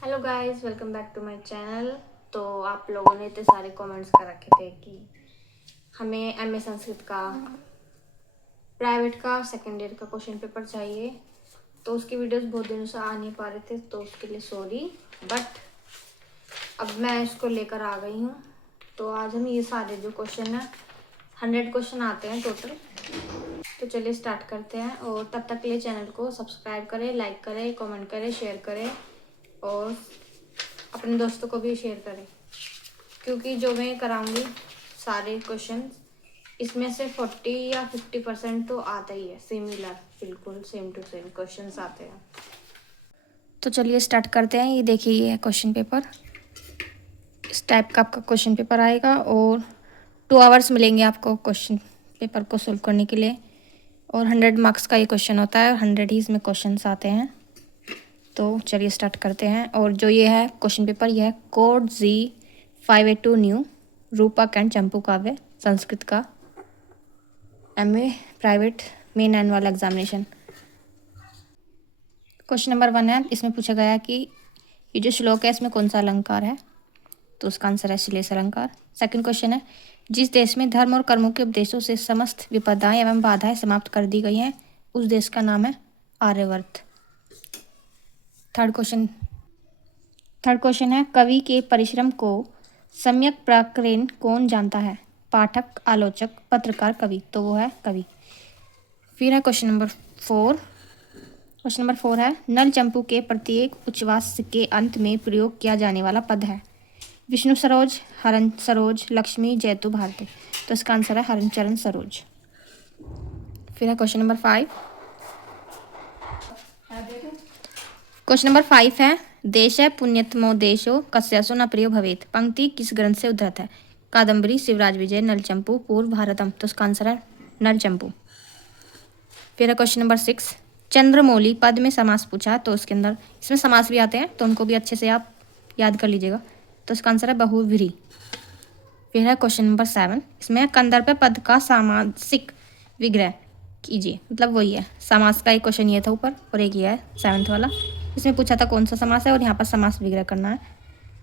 Hello guys, welcome back to my channel. तो आप लोगों ने इतने सारे कमेंट्स कर रखे थे कि हमें एमए संस्कृत का प्राइवेट का सेकेंड ईयर का क्वेश्चन पेपर चाहिए। तो उसकी वीडियोस बहुत दिनों से आ नहीं पा रहे थे, तो उसके लिए सॉरी, बट अब मैं इसको लेकर आ गई हूँ। तो आज हम ये सारे जो क्वेश्चन है 100 क्वेश्चन आते हैं टोटल। तो चलिए स्टार्ट करते हैं, और तब तक के लिए चैनल को सब्सक्राइब करें, लाइक करें, कमेंट करें, शेयर करें और अपने दोस्तों को भी शेयर करें, क्योंकि जो मैं कराऊंगी सारे क्वेश्चन इसमें से 40 या 50% तो आता ही है, सिमिलर, बिल्कुल सेम टू सेम क्वेश्चंस आते हैं। तो चलिए स्टार्ट करते हैं। ये देखिए, ये है क्वेश्चन पेपर। इस टाइप का आपका क्वेश्चन पेपर आएगा और 2 आवर्स मिलेंगे आपको क्वेश्चन पेपर को सोल्व करने के लिए। और 100 मार्क्स का ये क्वेश्चन होता है और 100 ही इसमें क्वेश्चंस आते हैं। तो चलिए स्टार्ट करते हैं। और जो ये है क्वेश्चन पेपर, ये है कोड Z582 न्यू रूपक एंड चंपू काव्य संस्कृत का MA private main annual examination. Question number 1 है, इसमें पूछा गया कि ये जो श्लोक है इसमें कौन सा अलंकार है, तो उसका आंसर है श्लेष अलंकार। सेकंड क्वेश्चन है, जिस देश में धर्म और कर्मों के उपदेशों से समस्त विपदाएं एवं बाधाएं समाप्त कर दी गई हैं उस देश का नाम है आर्यवर्त। थर्ड क्वेश्चन है, कवि के परिश्रम को सम्यक प्रकरण कौन जानता है? पाठक, आलोचक, पत्रकार, कवि। तो वो है कवि। फिर है क्वेश्चन नंबर 4। क्वेश्चन नंबर 4 है, नल चंपू के प्रत्येक उच्छ्वास के अंत में प्रयोग किया जाने वाला पद है? विष्णु सरोज, हरण सरोज, लक्ष्मी, जैतु, भारती। तो इसका आंसर है हरणचरण सरोज। फिर है क्वेश्चन नंबर 5। क्वेश्चन नंबर 5 है, देश पुण्यतमो देशो कस्यासो न प्रियो भवेत। पंक्ति किस ग्रंथ से उद्धृत है? कादम्बरी, शिवराज विजय, नलचंपू, पूर्व भारतम। तो इसका आंसर है नलचंपू। फिर है क्वेश्चन नंबर 6, चंद्रमौली पद में समास पूछा, तो उसके अंदर इसमें समास भी आते हैं, तो उनको भी अच्छे से आप याद कर लीजिएगा। तो इसका आंसर है बहुव्रीहि। फिर है क्वेश्चन नंबर 7, इसमें कंदर्प पद का सामासिक विग्रह कीजिए। मतलब वही है, समास का एक क्वेश्चन ये था ऊपर और एक ये है 7th वाला। इसमें पूछा था कौन सा समास है और यहाँ पर समास विग्रह करना है,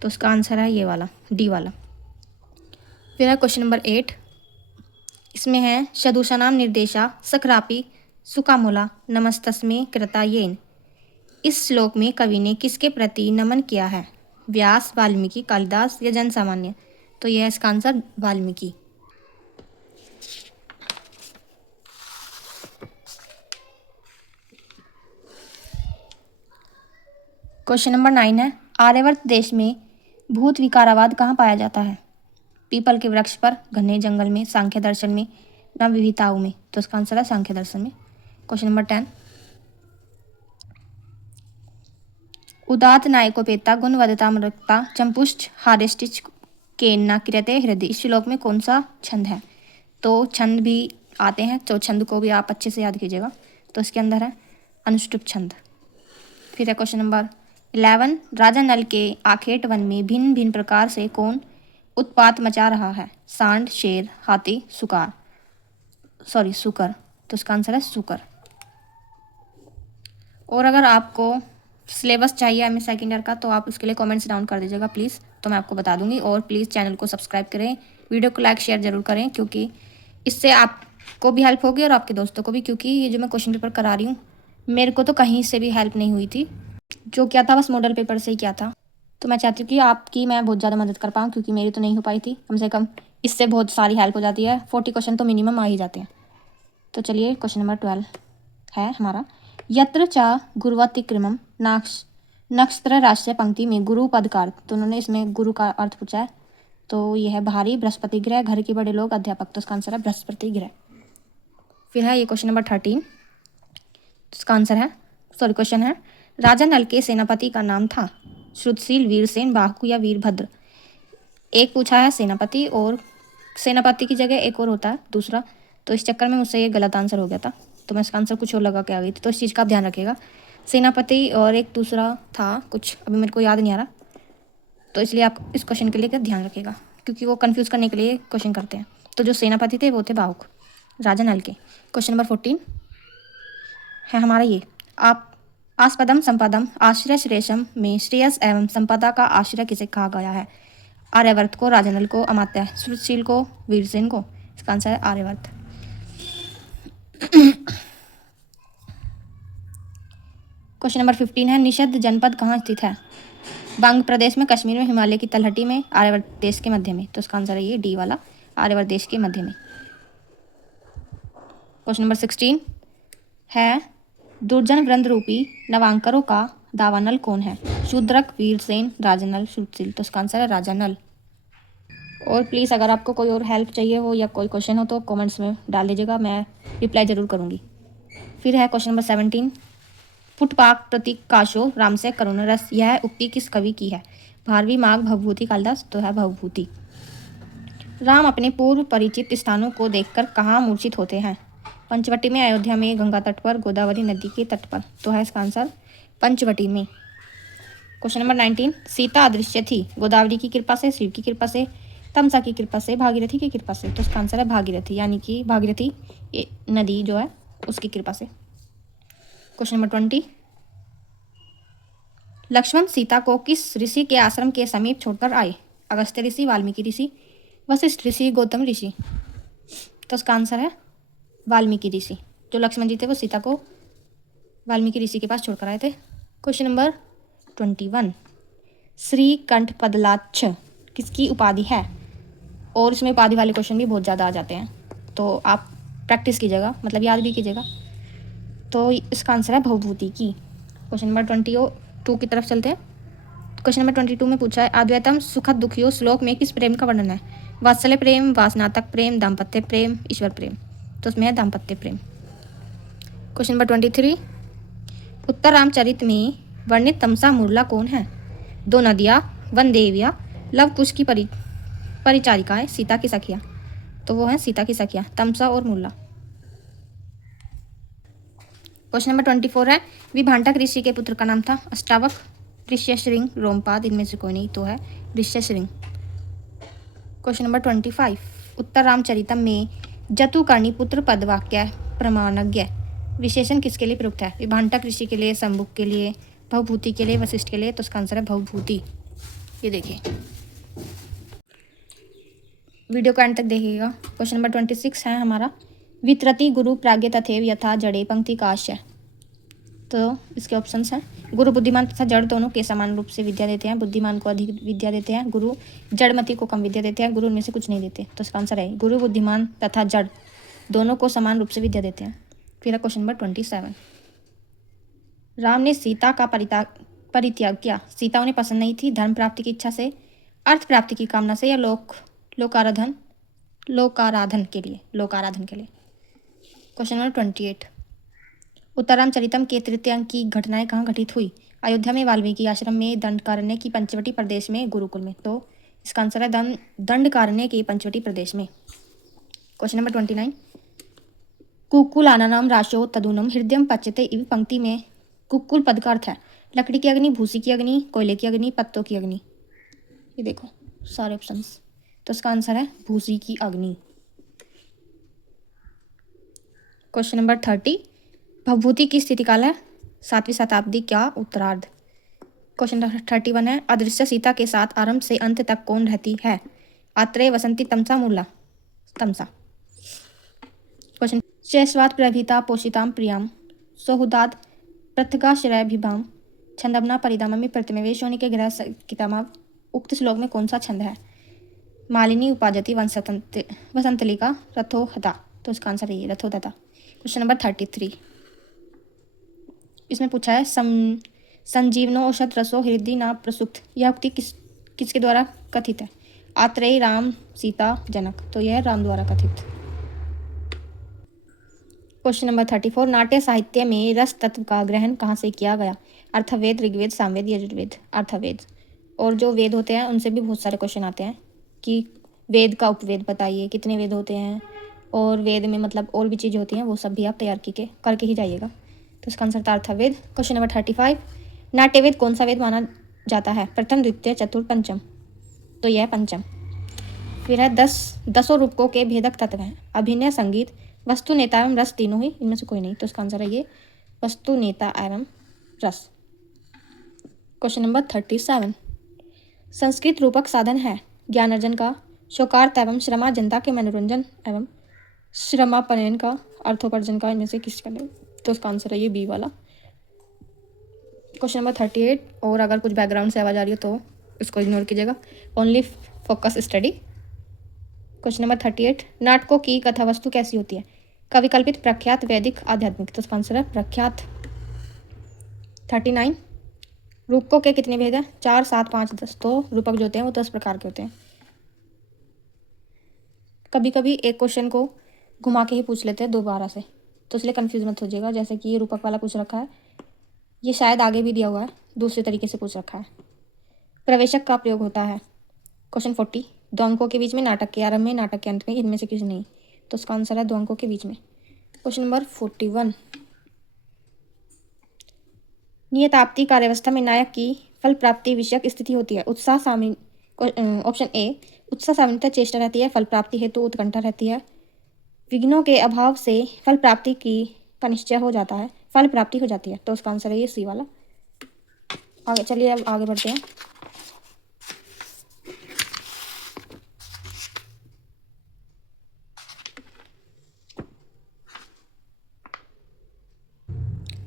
तो उसका आंसर है ये वाला, डी वाला। फिर है क्वेश्चन नंबर 8, इसमें है शदूषणाम निर्देशा सखरापी सुकामूला नमस्तस्मे कृता येन। इस श्लोक में कवि ने किसके प्रति नमन किया है? व्यास, वाल्मीकि, कालिदास या जन सामान्य। तो यह है इसका आंसर वाल्मीकि। क्वेश्चन नंबर 9 है, आर्यवर्त देश में भूत विकारावाद कहाँ पाया जाता है? पीपल के वृक्ष पर, घने जंगल में, सांख्य दर्शन में, न विविधताओं में। तो इसका आंसर है सांख्य दर्शन में। क्वेश्चन नंबर 10, उदात नायकोपेता गुणवदता मृक्ता चंपुष्ट हारिष्टिच केन्ना क्रियते हृदय। इस श्लोक में कौन सा छंद है? तो छंद भी आते हैं, तो छंद को भी आप अच्छे से याद कीजिएगा। तो इसके अंदर है अनुष्टुप छंद। फिर है क्वेश्चन नंबर 11, राजा नल के आखेट वन में भिन्न भिन्न प्रकार से कौन उत्पात मचा रहा है? सांड, शेर, हाथी, सुकर। तो इसका आंसर है सुकर। और अगर आपको सिलेबस चाहिए एमए सेकेंड ईयर का, तो आप उसके लिए कमेंट्स डाउन कर दीजिएगा प्लीज़, तो मैं आपको बता दूंगी। और प्लीज़ चैनल को सब्सक्राइब करें, वीडियो को लाइक शेयर ज़रूर करें, क्योंकि इससे आपको भी हेल्प होगी और आपके दोस्तों को भी, क्योंकि ये जो मैं क्वेश्चन पेपर करा रही हूँ मेरे को तो कहीं से भी हेल्प नहीं हुई थी, जो क्या था बस मॉडल पेपर से ही क्या था। तो मैं चाहती हूँ कि आपकी मैं बहुत ज़्यादा मदद कर पाऊँ, क्योंकि मेरी तो नहीं हो पाई थी। कम से कम इससे बहुत सारी हेल्प हो जाती है, 40 क्वेश्चन तो मिनिमम आ ही जाते हैं। तो चलिए क्वेश्चन नंबर 12 है हमारा, यत्र चा गुरुवतिक्रमम नक्षत्र राष्ट्रीय पंक्ति में गुरु पद का अर्थ। तो उन्होंने इसमें गुरु का अर्थ पूछा है, तो यह है भारी, बृहस्पति ग्रह, घर के बड़े लोग, अध्यापक। तो इसका आंसर है बृहस्पति ग्रह। फिर है ये क्वेश्चन नंबर 13, इसका आंसर है क्वेश्चन है, राजा नल के सेनापति का नाम था श्रुतशील, वीरसेन, बाहु या वीरभद्र। एक पूछा है सेनापति, और सेनापति की जगह एक और होता है दूसरा, तो इस चक्कर में मुझसे ये गलत आंसर हो गया था, तो मैं इसका आंसर कुछ और लगा के आ गई थी। तो इस चीज़ का आप ध्यान रखिएगा, सेनापति और एक दूसरा था कुछ, अभी मेरे को याद नहीं आ रहा, तो इसलिए आप इस क्वेश्चन के लिए ध्यान रखिएगा, क्योंकि वो कन्फ्यूज़ करने के लिए क्वेश्चन करते हैं। तो जो सेनापति थे वो थे बाहुक, राजा नल के। क्वेश्चन नंबर 14 है हमारा ये, आप आस्पदम संपदम आश्रय श्रेषम में श्रेयस एवं संपदा का आश्रय किसे कहा गया है? आर्यवर्त को, राजनल को, अमात्य श्रुतशील को, वीरसेन को। इसका आंसर है आर्यवर्त। क्वेश्चन नंबर 15 है, निषद जनपद कहाँ स्थित है? बंग प्रदेश में, कश्मीर में, हिमालय की तलहटी में, आर्यवर्त देश के मध्य में। तो इसका आंसर है ये डी वाला, आर्यवर्त देश के मध्य में। क्वेश्चन नंबर 16 है, दुर्जन ग्रंथ रूपी नवांकरों का दावानल कौन है? शूद्रक, वीरसेन, राजनल, श्रुतशील। तो इसका आंसर है राजनल। और प्लीज़ अगर आपको कोई और हेल्प चाहिए हो या कोई क्वेश्चन हो तो कमेंट्स में डाल दीजिएगा, मैं रिप्लाई ज़रूर करूँगी। फिर है क्वेश्चन नंबर 17, फुटपाक प्रतीक काशो राम से करुण रस, यह उक्ति किस कवि की है? भारवी, माघ, भवभूति, कालिदास। तो है भवभूति। राम अपने पूर्व परिचित स्थानों को देखकर कहाँ मूर्छित होते हैं? पंचवटी में, अयोध्या में, गंगा तट पर, गोदावरी नदी के तट पर। तो है इसका आंसर पंचवटी में। क्वेश्चन नंबर 19, सीता अदृश्य थी गोदावरी की कृपा से, शिव की कृपा से, तमसा की कृपा से, भागीरथी की कृपा से। तो इसका आंसर है भागीरथी, यानी कि भागीरथी नदी जो है उसकी कृपा से। क्वेश्चन नंबर 20, लक्ष्मण सीता को किस ऋषि के आश्रम के समीप छोड़कर आए? अगस्त्य ऋषि, वाल्मीकि ऋषि, वशिष्ठ ऋषि, गौतम ऋषि। तो इसका आंसर है वाल्मीकि ऋषि। जो लक्ष्मण जी थे वो सीता को वाल्मीकि ऋषि के पास छोड़कर आए थे। क्वेश्चन नंबर 21, श्रीकंठ पदलाक्ष किसकी उपाधि है? और इसमें उपाधि वाले क्वेश्चन भी बहुत ज़्यादा आ जाते हैं, तो आप प्रैक्टिस कीजिएगा, मतलब याद भी कीजिएगा। तो इसका आंसर है भवभूति की। क्वेश्चन नंबर 22 की तरफ चलते हैं। क्वेश्चन नंबर 22 में पूछा है, अद्वैतम सुखद दुखियो श्लोक में किस प्रेम का वर्णन है? वात्सल्य प्रेम, वासनात्मक प्रेम, दाम्पत्य प्रेम, ईश्वर प्रेम। तो उसमें है दाम्पत्य प्रेम। क्वेश्चन नंबर 23, उत्तर रामचरित में वर्णित तमसा मूर्ला कौन है? दो नदियाँ, वन देवियाँ, लव कुश की परिचारिकाएं, सीता की सखियाँ। तो वो है सीता की सखियाँ, तमसा और मूर्ला। क्वेश्चन नंबर 24 है, विभांटक ऋषि के पुत्र का नाम था? अष्टावक, ऋष्यशृंग, रोमपाद। इनमें से कोई नहीं, तो है ऋष्यशृंग। क्वेश्चन नंबर 25, उत्तर रामचरितम में जतुकर्णी पुत्र पद वाक्य प्रमाणज्ञ विशेषण किसके लिए प्रयुक्त है? विभांटक ऋषि के लिए, संबुक के लिए, भवभूति के लिए, वशिष्ठ के लिए। तो इसका आंसर है भवभूति। ये देखिए, वीडियो को एंड तक देखिएगा। क्वेश्चन नंबर 26 है हमारा, वित्रति गुरु प्राज्ञ तथैव यथा जड़े पंक्ति काश्य। तो इसके ऑप्शंस हैं, गुरु बुद्धिमान तथा जड़ दोनों के समान रूप से विद्या देते हैं, बुद्धिमान को अधिक विद्या देते हैं, गुरु जड़मती को कम विद्या देते हैं, गुरु उनमें से कुछ नहीं देते। तो इसका आंसर है गुरु बुद्धिमान तथा जड़ दोनों को समान रूप से विद्या देते हैं। फिर है क्वेश्चन नंबर 27, राम ने सीता का परित्याग किया, सीता उन्हें पसंद नहीं थी, धर्म प्राप्ति की इच्छा से, अर्थ प्राप्ति की कामना से, या लोकाराधन के लिए। क्वेश्चन नंबर 28, उत्तरामचरितम के तृतीय अंक की घटनाएं कहाँ घटित हुई? अयोध्या में, वाल्मीकि आश्रम में, दंडकारण्य की पंचवटी प्रदेश में, गुरुकुल में। तो इसका आंसर है दंडकारण्य के पंचवटी प्रदेश में। क्वेश्चन नंबर 29, कुकुलानाम राशो तदुनम हृदयम पच्यते इव पंक्ति में कुकुल पद का अर्थ है? लकड़ी की अग्नि, भूसी की अग्नि, कोयले की अग्नि, पत्तों की अग्नि। ये देखो सारे ऑप्शंस। तो इसका आंसर है भूसी की अग्नि। क्वेश्चन नंबर 30, भवभूति की स्थिति काल है? 7वीं शताब्दी क्या उत्तरार्ध। क्वेश्चन नंबर 31 है, अदृश्य सीता के साथ आरंभ से अंत तक कौन रहती है? आत्रेय, वसंती, तमसा, मूला। तमसा। क्वेश्चन, शैशवात प्रभीता पोषिताम प्रियाम सौहुदाद पृथगाश्रयभिभाम छंदमना परिदामी प्रतिमेवेश होने के ग्रह कितामा उक्त श्लोक में कौन सा छंद है? मालिनी, उपाजति, वसंतलिका, रथोहता। तो इसका आंसर है रथोदता। क्वेश्चन नंबर 33, इसमें पूछा है, संजीवनो औषध रसो हृदय ना प्रसुप्त, यह उक्ति किसके द्वारा कथित है? आत्रेय, राम, सीता, जनक। तो यह राम द्वारा कथित। क्वेश्चन नंबर 34, नाट्य साहित्य में रस तत्व का ग्रहण कहाँ से किया गया? अर्थवेद, ऋग्वेद, सामवेद, यजुर्वेद। अर्थवेद। और जो वेद होते हैं उनसे भी बहुत सारे क्वेश्चन आते हैं कि वेद का उपवेद बताइए, कितने वेद होते हैं, और वेद में मतलब और भी चीज़ें होती हैं, वो सब भी आप तैयार करके ही जाइएगा। तो इसका आंसर था अर्थवेद। क्वेश्चन नंबर 35, नाट्यवेद कौन सा वेद माना जाता है? प्रथम, द्वितीय, चतुर्थ, पंचम। तो यह पंचम। फिर है 10 रूपकों के भेदक तत्व हैं? अभिनय, संगीत, वस्तु, नेता एवं रस, तीनों ही। इनमें से कोई नहीं। तो इसका आंसर है ये वस्तु, नेता एवं रस। क्वेश्चन नंबर 37, संस्कृत रूपक साधन है ज्ञान अर्जन का, शोकार्थ एवं श्रमाजनता के मनोरंजन एवं श्रमापनयन का, अर्थोपार्जन का, इनमें से किसका नहीं? तो उसका आंसर है ये बी वाला। क्वेश्चन नंबर 38, और अगर कुछ बैकग्राउंड से आवाज़ आ रही हो तो इसको इग्नोर कीजिएगा, only focus study. Question number 38, नाटकों की कथा वस्तु कैसी होती है? कविकल्पित, प्रख्यात, वैदिक, आध्यात्मिक। तो इसका आंसर है प्रख्यात। 39, रूपकों के कितने भेद हैं? 4, 7, 5, 10। तो रूपक जो होते हैं वो 10 प्रकार के होते हैं। कभी कभी एक क्वेश्चन को घुमा के ही पूछ लेते हैं दोबारा से, तो इसलिए कंफ्यूज मत हो जाएगा। जैसे कि ये रूपक वाला पूछ रखा है, ये शायद आगे भी दिया हुआ है, दूसरे तरीके से पूछ रखा है। प्रवेशक का प्रयोग होता है। क्वेश्चन 40, दो अंकों के बीच में, नाटक के आरंभ में, नाटक के अंत में, इनमें से किसी नहीं। तो इसका आंसर है 2 अंकों के बीच में। क्वेश्चन नंबर 41, नियताप्ति कार्यावस्था में नायक की फल प्राप्ति विषयक स्थिति होती है। उत्साह सामी ऑप्शन ए, उत्साह सामान्यतः चेष्टा रहती है, फल प्राप्ति हेतु उत्कंठा रहती है। विघ्नों के अभाव से फल प्राप्ति का निश्चय हो जाता है, फल प्राप्ति हो जाती है। तो उसका आंसर है ये सी वाला। आगे चलिए, अब आगे बढ़ते हैं।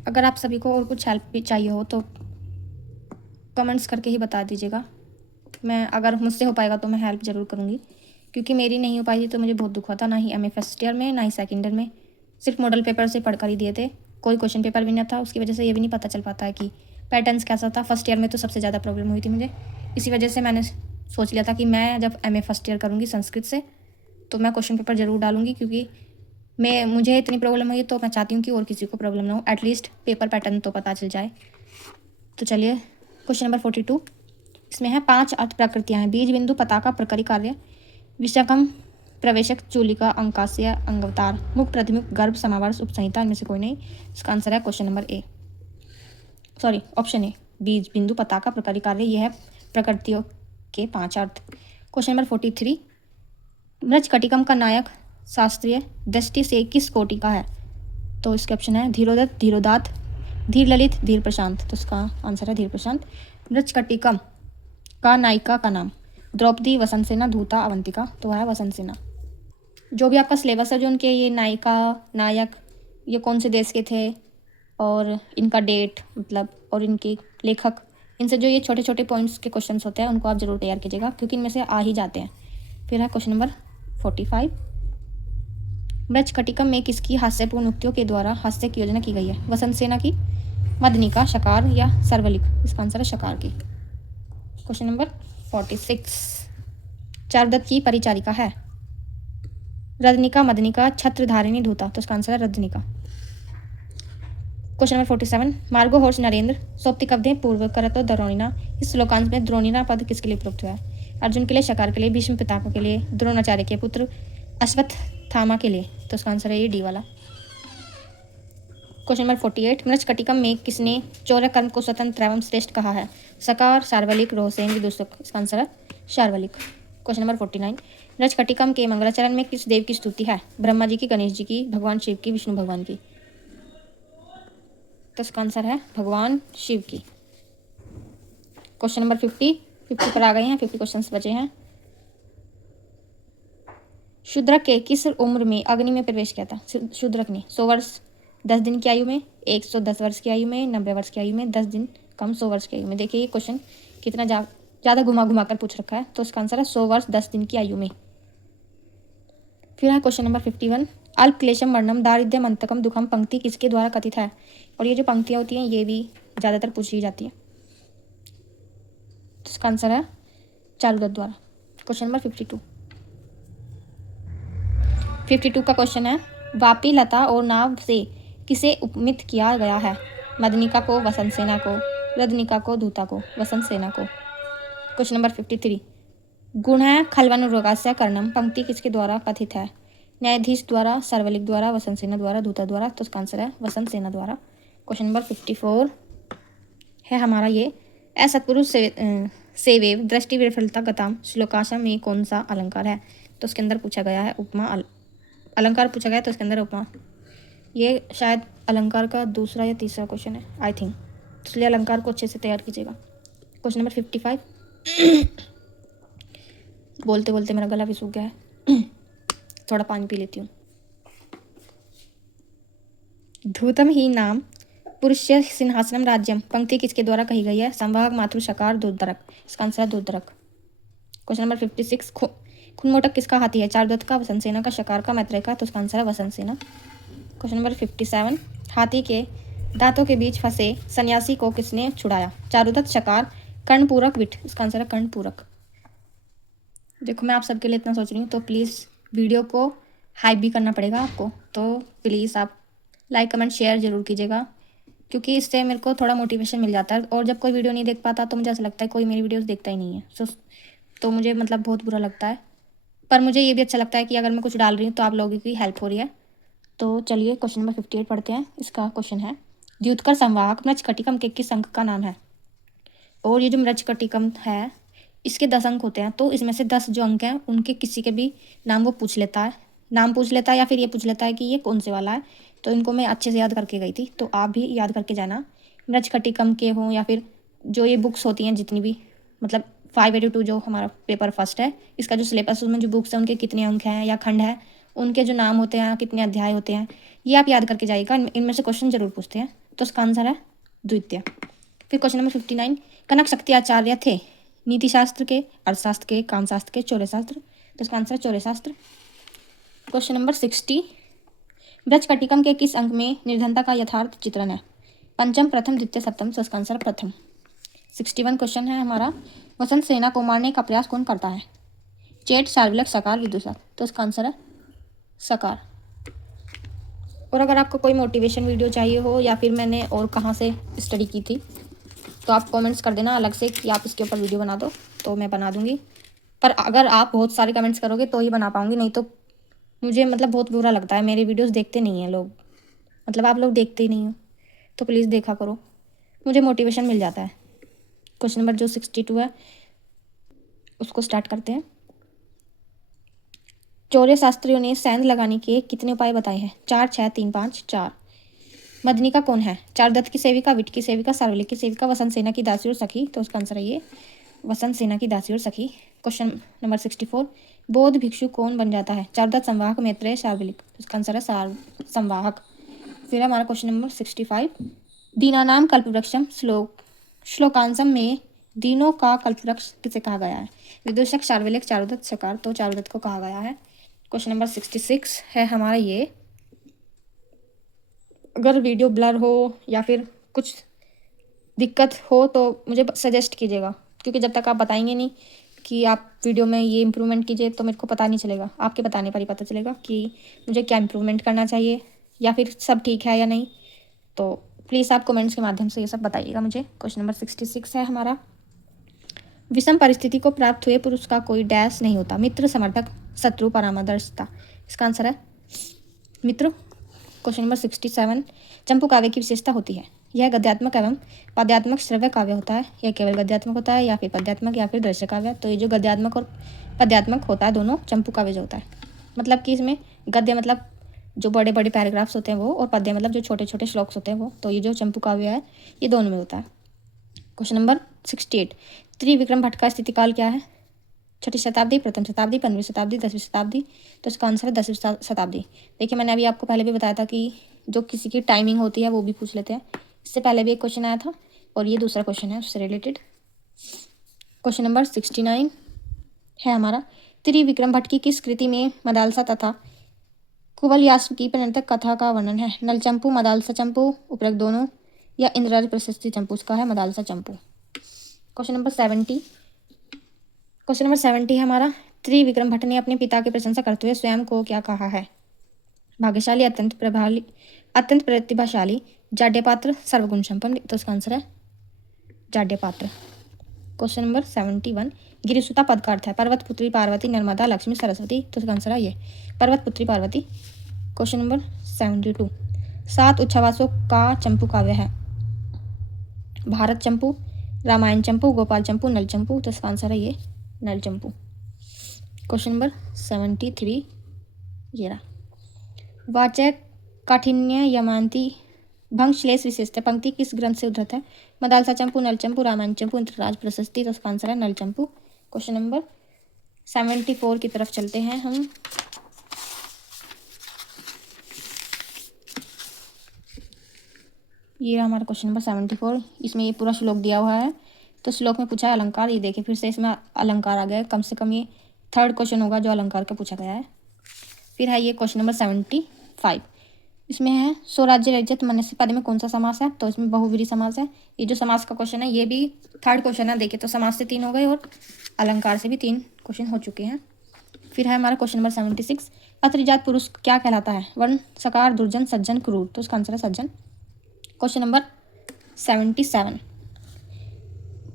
अगर आप सभी को और कुछ हेल्प भी चाहिए हो तो कमेंट्स करके ही बता दीजिएगा। मैं अगर मुझसे हो पाएगा तो मैं हेल्प ज़रूर करूँगी, क्योंकि मेरी नहीं हो पाई थी तो मुझे बहुत दुख हुआ था। ना ही एमए फर्स्ट ईयर में, ना ही सेकेंड ईयर में, सिर्फ मॉडल पेपर से पढ़कर ही दिए थे, कोई क्वेश्चन पेपर भी नहीं था। उसकी वजह से ये भी नहीं पता चल पाता है कि पैटर्न्स कैसा था। फर्स्ट ईयर में तो सबसे ज़्यादा प्रॉब्लम हुई थी मुझे। इसी वजह से मैंने सोच लिया था कि मैं जब एमए फर्स्ट ईयर करूँगी संस्कृत से तो मैं क्वेश्चन पेपर ज़रूर डालूंगी, क्योंकि मुझे इतनी प्रॉब्लम हुई तो मैं चाहती हूँ कि और किसी को प्रॉब्लम ना हो, एटलीस्ट पेपर पैटर्न तो पता चल जाए। तो चलिए, क्वेश्चन नंबर 42, इसमें है 5 अर्थ प्रकृतियाँ हैं। बीज, बिंदु, पताका, प्रकरी, कार्य, विषकम, प्रवेशक, चूलिका, अंकास्य, अंगवतार, मुख, प्रतिमुख, गर्भ, समावर्ष, उपसंहिता, इनमें से कोई नहीं। इसका आंसर है question number A, sorry option A, बीज, बिंदु, पताका, प्रकरी, कार्य, यह है प्रकृतियों के 5 अर्थ। क्वेश्चन नंबर 43, मृच्छकटिकम का नायक शास्त्रीय दृष्टि से किस कोटि का है? तो इसके ऑप्शन है धीरोदत्त, धीरोदात, धीर ललित, धीर प्रशांत। तो इसका आंसर है धीर प्रशांत। मृच्छकटिकम का नायिका का नाम? द्रौपदी, वसंत सेना, धूता, अवंतिका। तो है वसंत सेना। जो भी आपका सिलेबस है, जो उनके ये नायिका, नायक, ये कौन से देश के थे और इनका डेट मतलब, और इनके लेखक, इनसे जो ये छोटे छोटे पॉइंट्स के क्वेश्चंस होते हैं उनको आप जरूर तैयार कीजिएगा, क्योंकि इनमें से आ ही जाते हैं। फिर है क्वेश्चन नंबर 45, मृच्छकटिकम में किसकी हास्यपूर्ण उक्तियों के द्वारा हास्य की योजना की गई है? वसंत सेना की, मदनिका, शकार या सर्वलिक? इसका आंसर है शकार की। क्वेश्चन नंबर 46, चारुदत्त की परिचारिका है? रजनिका, मदनिका, छत्रधारिणी, धूता। तो इसका आंसर है रजनिका। क्वेश्चन नंबर 47, मार्गो हर्ष नरेंद्र सोप्तिकब्दे पूर्व करतो द्रोणिना, इस श्लोकांश में द्रोणिना पद किसके लिए प्रयुक्त हुआ है? अर्जुन के लिए, शकार के लिए, भीष्म पितामह के लिए, द्रोणाचार्य के पुत्र अश्वत्थामा के लिए। तो इसका आंसर है ये डी वाला। क्वेश्चन नंबर 48, मृच्छकटिकम में किसने चौर्य कर्म को स्वतंत्र एवं श्रेष्ठ कहा है? सकार, सार्वलिक, रोहसेन, विदूषक। इसका आंसर है सार्वलिक। क्वेश्चन नंबर 49, मृच्छकटिकम के मंगलाचरण में किस देव की स्तुति है? ब्रह्मा जी की, गणेश जी की, भगवान शिव की, विष्णु भगवान की? तो इसका आंसर है भगवान शिव की। क्वेश्चन नंबर 50 पर आ गए हैं, 50 क्वेश्चन बचे हैं। शूद्रक के किस उम्र में अग्नि में प्रवेश किया था? शूद्रक ने 100 वर्ष 10 दिन की आयु में, 110 वर्ष की आयु में, 90 वर्ष की आयु में, 10 दिन कम 100 वर्ष की आयु में। देखिए ये क्वेश्चन कितना ज़्यादा घुमा घुमा कर पूछ रखा है। तो इसका आंसर है 100 वर्ष 10 दिन की आयु में। फिर है क्वेश्चन नंबर 51, अल्प क्लेशम वर्णम दारिद्र्य मंतकम दुखम पंक्ति किसके द्वारा कथित है? और ये जो पंक्तियाँ होती हैं ये भी ज़्यादातर पूछी जाती हैं। तो इसका आंसर है चारुदत्त द्वारा। क्वेश्चन नंबर 52 का क्वेश्चन है, वापी, लता और नाव से किसे उपमित किया गया है? मदनिका को, वसंत सेना को, रजनिका को, धूता को? वसंत सेना को। क्वेश्चन नंबर 53, गुण है खलवनुरोगास्य कर्णम पंक्ति किसके द्वारा कथित है? न्यायाधीश द्वारा, सर्वलिक द्वारा, वसंत सेना द्वारा, धूता द्वारा? तो इसका आंसर है वसंत सेना द्वारा। क्वेश्चन नंबर 54 है हमारा ये, असत्पुरुष सेवेव दृष्टि विफलता गताम श्लोकाशा में कौन सा अलंकार है? तो उसके अंदर पूछा गया है उपमा अलंकार पूछा गया, तो इसके अंदर उपमा। ये शायद अलंकार का दूसरा या तीसरा क्वेश्चन है, आई थिंक। इसलिए अलंकार को अच्छे से तैयार कीजिएगा। Question number 55। बोलते बोलते मेरा गला भी सूख गया है। थोड़ा पानी पी लेती हूँ। धूतम ही नाम पुरुष सिंहासनम राज्यम पंक्ति किसके द्वारा कही गई है? संवाहक, मातृ, शकार, दुर्धरक। इसका आंसर है दुर्धरक। Question number 56। खुनमोटक किसका हाथी है? चारुदत्त का, वसंत सेना का, शकार का, मैत्रेय का। तो इसका आंसर है वसंत सेना। Question number 57। हाथी के दांतों के बीच फंसे सन्यासी को किसने छुड़ाया? चारुदत्त, शकार, कर्णपूरक, विट। इसका आंसर है कर्णपूरक। देखो मैं आप सबके लिए इतना सोच रही हूँ, तो प्लीज़ वीडियो को हाइप भी करना पड़ेगा आपको, तो प्लीज़ आप लाइक कमेंट शेयर ज़रूर कीजिएगा, क्योंकि इससे मेरे को थोड़ा मोटिवेशन मिल जाता है। और जब कोई वीडियो नहीं देख पाता तो मुझे ऐसा लगता है कोई मेरी वीडियोस देखता ही नहीं है। तो मुझे मतलब बहुत बुरा लगता है, पर मुझे ये भी अच्छा लगता है कि अगर मैं कुछ डाल रही हूँ तो आप लोगों की हेल्प हो रही है। तो चलिए क्वेश्चन नंबर 58 पढ़ते हैं। इसका क्वेश्चन है, द्युतकर संवाहक मृच्छकटिकम के किस अंक का नाम है? और ये जो मृच्छकटिकम है इसके 10 अंक होते हैं, तो इसमें से 10 जो अंक हैं उनके किसी के भी नाम वो पूछ लेता है, या फिर ये पूछ लेता है कि ये कौन से वाला है। तो इनको मैं अच्छे से याद करके गई थी, तो आप भी याद करके जाना। मृच्छकटिकम के हों या फिर जो ये बुक्स होती हैं जितनी भी, मतलब 582 जो हमारा पेपर फर्स्ट है, इसका जो सिलेबस उसमें जो बुक्स हैं उनके कितने अंक हैं या खंड है, उनके जो नाम होते हैं, कितने अध्याय होते हैं, ये आप याद करके जाइएगा। इनमें से क्वेश्चन जरूर पूछते हैं। तो इसका आंसर है द्वितीय। फिर क्वेश्चन नंबर 59। कनक शक्ति आचार्य थे नीति शास्त्र के, अर्थशास्त्र के, कामशास्त्र के, चौर्य शास्त्र। तो इसका आंसर है चौर्य शास्त्र। Question number 60। मृच्छकटिकम के किस अंक में निर्धनता का यथार्थ चित्रण है? पंचम, प्रथम, द्वितीय, सप्तम। तो इसका आंसर है प्रथम। 61 क्वेश्चन है हमारा, वसंत सेना को मारने का प्रयास कौन करता है? चेट, शार्विलक, सकार, विदुषक। तो इसका आंसर है सकार। और अगर आपको कोई मोटिवेशन वीडियो चाहिए हो या फिर मैंने और कहाँ से स्टडी की थी, तो आप कमेंट्स कर देना अलग से कि आप इसके ऊपर वीडियो बना दो, तो मैं बना दूंगी। पर अगर आप बहुत सारे कमेंट्स करोगे तो ही बना पाऊंगी, नहीं तो मुझे मतलब बहुत बुरा लगता है। मेरे वीडियोस देखते नहीं हैं लोग, मतलब आप लोग देखते ही नहीं हो, तो प्लीज़ देखा करो, मुझे मोटिवेशन मिल जाता है। क्वेश्चन नंबर जो 62 है उसको स्टार्ट करते हैं। चौर्य शास्त्रियों ने सेंध लगाने के कितने उपाय बताए हैं? 4, 6, 3, 5, 4। मदनिका कौन है? चारुदत्त की सेविका, विट की सेविका, सार्वलिक की सेविका, वसंत सेना की दासी और सखी। तो उसका आंसर है ये वसंत सेना की दासी और सखी। Question number 64। बौद्ध भिक्षु कौन बन जाता है? चारुदत्त, संवाहक, मैत्रेय, सार्वलिक। तो इसका आंसर है संवाहक। फिर हमारा क्वेश्चन नंबर 65। दीनानाम कल्पवृक्षम श्लोकांशम में दीनों का कल्पवृक्ष किसे कहा गया है? विदूषक, शार्वलिक, चारुदत्त, शकार। तो चारुदत्त को कहा गया है। क्वेश्चन नंबर 66 है हमारा ये, अगर वीडियो ब्लर हो या फिर कुछ दिक्कत हो तो मुझे सजेस्ट कीजिएगा, क्योंकि जब तक आप बताएंगे नहीं कि आप वीडियो में ये इम्प्रूवमेंट कीजिए तो मेरे को पता नहीं चलेगा। आपके बताने पर ही पता चलेगा कि मुझे क्या इम्प्रूवमेंट करना चाहिए या फिर सब ठीक है या नहीं। तो प्लीज़ आप कमेंट्स के माध्यम से ये सब बताइएगा मुझे। क्वेश्चन नंबर 66 है हमारा, विषम परिस्थिति को प्राप्त हुए पुरुष का कोई डैश नहीं होता? मित्र, समर्थक, शत्रु, परामर्शदाता। इसका आंसर है मित्र। Question number 67। चंपू काव्य की विशेषता होती है? यह गद्यात्मक एवं पद्यात्मक श्रव्य काव्य होता है, यह केवल गद्यात्मक होता है, या फिर पद्यात्मक या फिर दृश्य काव्य। तो ये जो गद्यात्मक और पद्यात्मक होता है दोनों चंपू काव्य जो होता है, मतलब कि इसमें गद्य मतलब जो बड़े बड़े पैराग्राफ्स होते हैं वो, और पद्य मतलब जो छोटे छोटे श्लोक्स होते हैं वो। तो ये जो चंपू काव्य है ये दोनों में होता है। Question number 68। त्रिविक्रम भट्ट का स्थिति काल क्या है? 6वीं शताब्दी, प्रथम शताब्दी, 15वीं शताब्दी, 10वीं शताब्दी। तो इसका आंसर है 10वीं शताब्दी। देखिए मैंने अभी आपको पहले भी बताया था कि जो किसी की टाइमिंग होती है वो भी पूछ लेते हैं। इससे पहले भी एक क्वेश्चन आया था और ये दूसरा क्वेश्चन है उससे रिलेटेड। क्वेश्चन नंबर 69 है हमारा, त्रिविक्रम भट्ट की किस कृति में मदालसा तथा कुवलयास्व की प्रणतक कथा का वर्णन है? नलचंपू, मदालसा चंपू, उपरोक्त दोनों, या इंद्रराज प्रशस्ति चंपू। उसका है Madalasa Champu. Question number 70। Question number 70 है हमारा, त्रिविक्रम भट्ट ने अपने पिता की प्रशंसा करते हुए स्वयं को क्या कहा है? भाग्यशाली, अत्यंत प्रतिभाशाली, जाड्यपात्र, सर्वगुण संपन्न। तो इसका आंसर है जाड्यपात्र। Question number 71। गिरिसुता पद का अर्थ है? पर्वत पुत्री पार्वती, नर्मदा, लक्ष्मी, सरस्वती। तो इसका आंसर है ये पर्वत पुत्री पार्वती। Question number 72। 7 उच्छावासों का चंपू काव्य है? भारत चंपू, रामायण चंपू, गोपाल चंपू, नल चंपू। तो इसका आंसर है ये नल चंपू। क्वेश्चन नंबर 73 ये रहा, वाचक काठिन्य यमांती भंग श्लेष विशेषता पंक्ति किस ग्रंथ से उद्धृत है? मदालसा चंपू, नल चंपू, रामायण चंपू, अंतरराज प्रशस्ति। तो इसका आंसर है नल चंपू। क्वेश्चन नंबर 74 की तरफ चलते हैं हम। ये रहा हमारा क्वेश्चन नंबर 74। इसमें ये पूरा श्लोक दिया हुआ है। तो श्लोक में पूछा है अलंकार। ये देखिए फिर से इसमें अलंकार आ गया है। कम से कम ये 3rd क्वेश्चन होगा जो अलंकार का पूछा गया है। फिर है ये क्वेश्चन नंबर 75। इसमें है स्वराज्य रजत मनस्य पद में कौन सा समास है? तो इसमें बहुव्रीहि समास है। ये जो समास का क्वेश्चन है ये भी 3rd क्वेश्चन है। देखिए तो समास से 3 हो गए और अलंकार से भी 3 क्वेश्चन हो चुके हैं। फिर है हमारा क्वेश्चन नंबर 76। अत्रिजात पुरुष क्या कहलाता है? वर्ण, सकार, दुर्जन, सज्जन, क्रूर। तो उसका आंसर है सज्जन। क्वेश्चन नंबर 77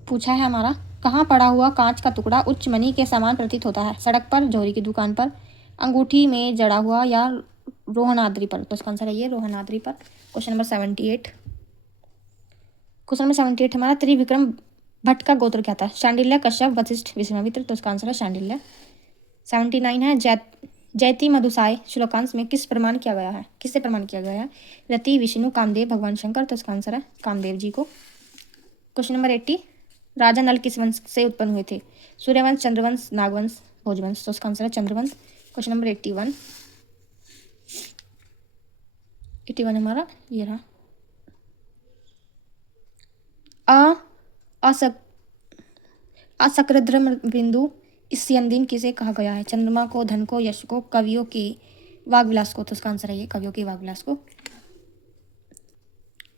पूछा है हमारा, कहाँ पड़ा हुआ कांच का टुकड़ा उच्च मणि के समान प्रतीत होता है? सड़क पर, जोहरी की दुकान पर, अंगूठी में जड़ा हुआ या रोहनाद्री पर। तो इसका आंसर है ये रोहनाद्री पर। Question number 78। क्वेश्चन नंबर 78 हमारा, त्रिविक्रम भट्ट का गोत्र क्या था? शांडिल्य, कश्यप, वशिष्ठ, विश्वामित्र। तो इसका आंसर है शांडिल्य। 79 है, जयति मधुसाय श्लोकांश में किस प्रमाण किया गया है? किससे प्रमाण किया गया है? रति, विष्णु, कामदेव, भगवान शंकर। तो इसका आंसर है कामदेव जी को। क्वेश्चन नंबर 80, राजा नल किस वंश से उत्पन्न हुए थे? सूर्यवंश, चंद्रवंश, नागवंश, भोजवंश। तो इसका आंसर है चंद्रवंश। क्वेश्चन नंबर 81 हमारा ये रहा। असकृद्रम बिंदु स्यंदिन किसे कहा गया है? चंद्रमा को, धन को, यश को, कवियों की वाग्विलास को। तो इसका आंसर है ये कवियों की वाग्विलास को।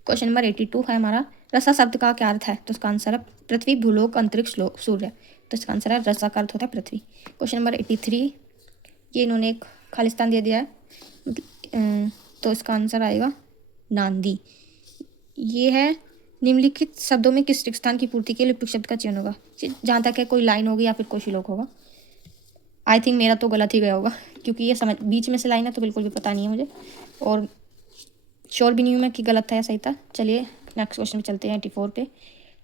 क्वेश्चन नंबर 82 है हमारा, रसा शब्द का क्या अर्थ है? तो इसका आंसर है पृथ्वी, भूलोक, अंतरिक्ष, सूर्य। तो इसका आंसर है रसा का अर्थ होता है पृथ्वी। क्वेश्चन नंबर 83, ये इन्होंने एक खालिस्तान दे दिया है, तो इसका आंसर आएगा नांदी। ये है, निम्नलिखित शब्दों में किस स्थान की पूर्ति के लिए उपयुक्त शब्द का चयन होगा? जहाँ तक है कोई लाइन होगी या फिर कोई श्लोक होगा। आई थिंक मेरा तो गलत ही गया होगा क्योंकि ये समझ बीच में से लाइन है तो बिल्कुल भी पता नहीं है मुझे, और श्योर भी नहीं हूँ मैं कि गलत है या सही था। चलिए नेक्स्ट क्वेश्चन पे चलते हैं 84 पे।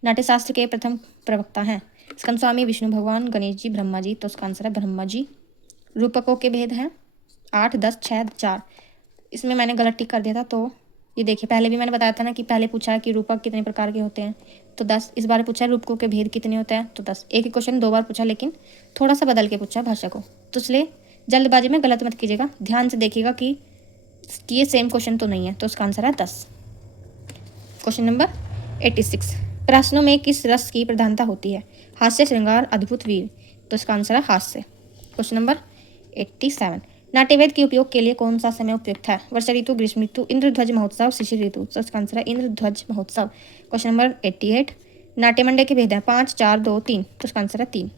नाट्यशास्त्र के प्रथम प्रवक्ता हैं? स्कंद स्वामी, विष्णु भगवान, गणेश जी, ब्रह्मा जी। तो उसका आंसर है ब्रह्मा जी। रूपकों के भेद हैं 8, 10, 6, 4। इसमें मैंने गलत टिक कर दिया था। तो ये देखिए पहले भी मैंने बताया था ना कि पहले पूछा है कि रूपक कितने प्रकार के होते हैं, तो 10। इस बार पूछा है रूपकों के भेद कितने होते हैं, तो 10। एक ही क्वेश्चन 2 बार पूछा लेकिन थोड़ा सा बदल के पूछा है भाषा को, तो इसलिए जल्दबाजी में गलत मत कीजिएगा, ध्यान से देखिएगा कि ये सेम क्वेश्चन तो नहीं है। तो इसका आंसर है 10। क्वेश्चन नंबर 86, प्रश्नों में किस रस की प्रधानता होती है? हास्य, श्रृंगार, अद्भुत, वीर। तो इसका आंसर है हास्य। क्वेश्चन नंबर 87, नाट्यवेद के उपयोग के लिए कौन सा समय उपयुक्त है? वर्षा ऋतु, ग्रीष्म ऋतु, इंद्रध्वज महोत्सव, शिशिर ऋतु। तो इसका आंसर है इंद्रध्वज महोत्सव। क्वेश्चन नंबर 88, नाट्यमंडल के भेद हैं 5, 4, 2, 3। तो इसका आंसर है 3।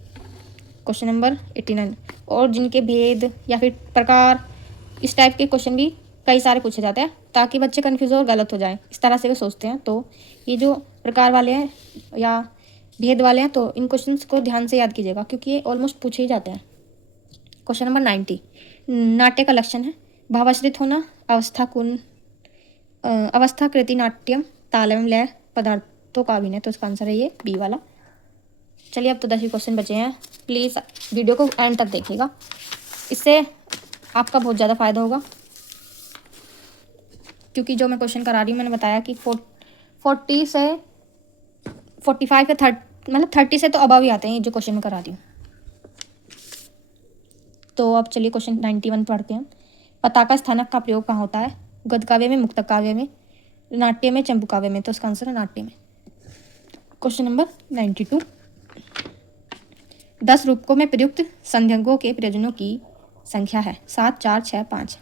क्वेश्चन नंबर 89, और जिनके भेद या फिर प्रकार, इस टाइप के क्वेश्चन भी कई सारे पूछे जाते हैं ताकि बच्चे कन्फ्यूज और गलत हो जाएं, इस तरह से वो सोचते हैं। तो ये जो प्रकार वाले हैं या भेद वाले हैं तो इन क्वेश्चंस को ध्यान से याद कीजिएगा क्योंकि ये ऑलमोस्ट पूछे ही जाते हैं। क्वेश्चन नंबर 90, नाट्य का लक्षण है? भावाश्रित होना, अवस्था कृति नाट्यम, ताल एवं लय, पदार्थों का अभिनय। तो इसका आंसर है ये बी वाला। चलिए अब तो 10 ही क्वेश्चन बचे हैं। प्लीज़ वीडियो को एंड तक देखिएगा, इससे आपका बहुत ज़्यादा फायदा होगा क्योंकि जो मैं क्वेश्चन करा रही हूँ मैंने बताया कि 40 से 45 या 30 मतलब 30 से तो अबव ही आते हैं जो क्वेश्चन मैं करा रही हूँ। तो अब चलिए क्वेश्चन 91 पढ़ते हैं। पताका स्थानक का प्रयोग कहाँ होता है? गद्य काव्य में, मुक्तक काव्य में, नाट्य में, चंपू काव्य में। तो इसका आंसर है नाट्य में। क्वेश्चन नंबर 92, 10 रूपकों में प्रयुक्त संध्यंगों के प्रयोजनों की संख्या है? 7, 4, 6, 5।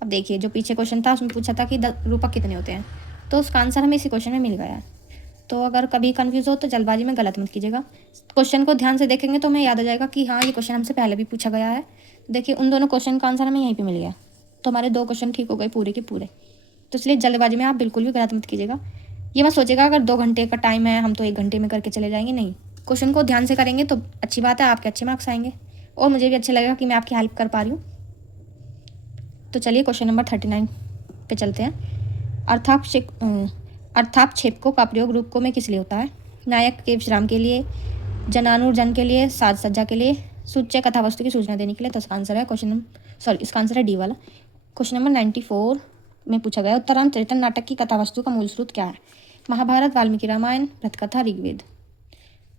अब देखिए जो पीछे क्वेश्चन था उसमें पूछा था कि रूपक कितने होते हैं, तो उसका आंसर हमें इसी क्वेश्चन में मिल गया है। तो अगर कभी कंफ्यूज हो तो जल्दबाजी में गलत मत कीजिएगा, क्वेश्चन को ध्यान से देखेंगे तो हमें याद आ जाएगा कि हाँ ये क्वेश्चन हमसे पहले भी पूछा गया है। देखिए उन दोनों क्वेश्चन का आंसर हमें यहीं पे मिल गया, तो हमारे 2 क्वेश्चन ठीक हो गए पूरे के पूरे। तो इसलिए जल्दबाजी में आप बिल्कुल भी गलत मत कीजिएगा। ये मत सोचेगा अगर 2 घंटे का टाइम है हम तो 1 घंटे में करके चले जाएंगे, नहीं, क्वेश्चन को ध्यान से करेंगे तो अच्छी बात है, आपके अच्छे मार्क्स आएंगे और मुझे भी अच्छा लगेगा कि मैं आपकी हेल्प कर पा रही हूँ। तो चलिए क्वेश्चन नंबर 39 पे चलते हैं। अर्थापक्षेपकों का प्रयोग रूपकों में किस लिए होता है? नायक के विश्राम के लिए, जनानुर्जन के लिए, साज सज्जा के लिए, सूच्य कथा वस्तु की सूचना देने के लिए। तो इसका आंसर है इसका आंसर है डी वाला। क्वेश्चन नंबर 94 में पूछा गया, उत्तरांत नाटक की कथा वस्तु का मूल स्रोत क्या है? महाभारत, वाल्मीकि रामायण, भरतकथा, ऋग्वेद।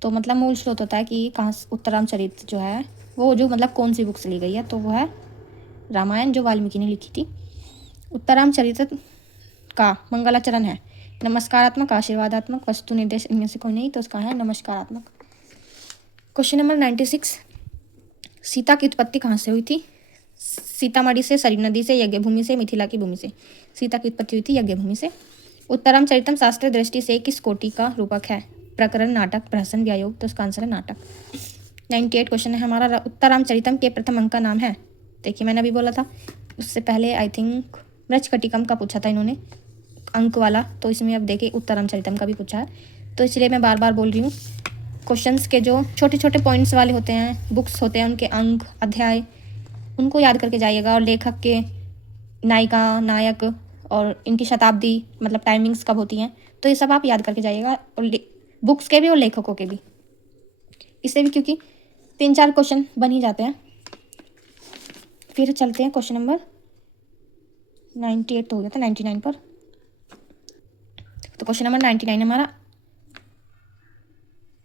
तो मतलब मूल स्रोत होता है कि कहाँ उत्तरामचरित जो है वो जो मतलब कौन सी बुक से ली गई है, तो वो है रामायण जो वाल्मीकि ने लिखी थी। उत्तरामचरित का मंगलाचरण है नमस्कारात्मक, आशीर्वादात्मक, वस्तु निर्देश, इनमें से कोई नहीं, तो उसका है नमस्कारात्मक। क्वेश्चन नंबर 96, सीता की उत्पत्ति कहाँ से हुई थी? सीतामढ़ी से, सरयू नदी से, यज्ञभूमि से, मिथिला की भूमि से। सीता की उत्पत्ति हुई थी यज्ञभूमि से। उत्तरामचरितम शास्त्रीय दृष्टि से किस कोटि का रूपक है? प्रकरण, नाटक, प्रहसन, व्यायोग, तो उसका आंसर है नाटक। 98 क्वेश्चन है हमारा, उत्तरामचरितम के प्रथम अंक का नाम है? देखिए मैंने अभी बोला था, उससे पहले आई थिंक मृच्छकटिकम का पूछा था इन्होंने अंक वाला, तो इसमें अब देखिए उत्तरामचरितम का भी पूछा है, तो इसलिए मैं बार बार बोल रही हूँ। क्वेश्चंस के जो छोटे छोटे पॉइंट्स वाले होते हैं, बुक्स होते हैं, उनके अंक, अध्याय, उनको याद करके जाइएगा, और लेखक के, नायिका, नायक और इनकी शताब्दी मतलब टाइमिंग्स कब होती हैं, तो ये सब आप याद करके जाइएगा, और बुक्स के भी और लेखकों के भी, इससे भी क्योंकि 3-4 क्वेश्चन बन ही जाते हैं। फिर चलते हैं क्वेश्चन नंबर 98 तो हो गया था, 99 पर। तो क्वेश्चन नंबर 99 हमारा,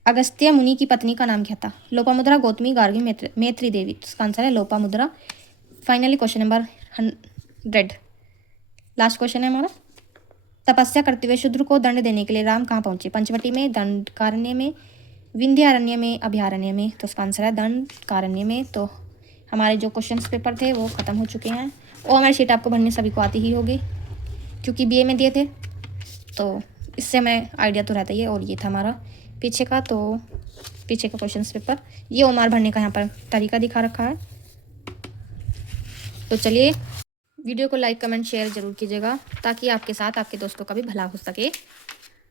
अगस्त्य मुनि की पत्नी का नाम क्या था? लोपामुद्रा, गौतमी, गार्गी, मैत्री देवी। तो इसका आंसर है Lopamudra. Finally question number 100, last question है हमारा, तपस्या करते हुए शूद्र को दंड देने के लिए राम कहाँ पहुंचे? पंचवटी में, दंडकारण्य में, विंध्यारण्य में, अभयारण्य में। तो उसका आंसर है दंडकारण्य में। तो हमारे जो क्वेश्चन पेपर थे वो ख़त्म हो चुके हैं, और हमारी शीट आपको भरनी सभी को आती ही होगी क्योंकि बीए में दिए थे, तो इससे हमें आइडिया तो रहता ही है। और ये था हमारा पीछे का, तो पीछे का क्वेश्चन पेपर, ये ओमार भरने का यहाँ पर तरीका दिखा रखा है। तो चलिए वीडियो को लाइक, कमेंट, शेयर ज़रूर कीजिएगा, ताकि आपके साथ आपके दोस्तों का भी भला हो सके,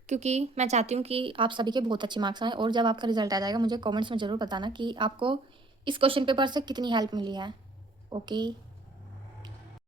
क्योंकि मैं चाहती हूँ कि आप सभी के बहुत अच्छे मार्क्स आएँ। और जब आपका रिजल्ट आ जाएगा मुझे कमेंट्स में ज़रूर बताना कि आपको इस क्वेश्चन पेपर से कितनी हेल्प मिली है। ओके।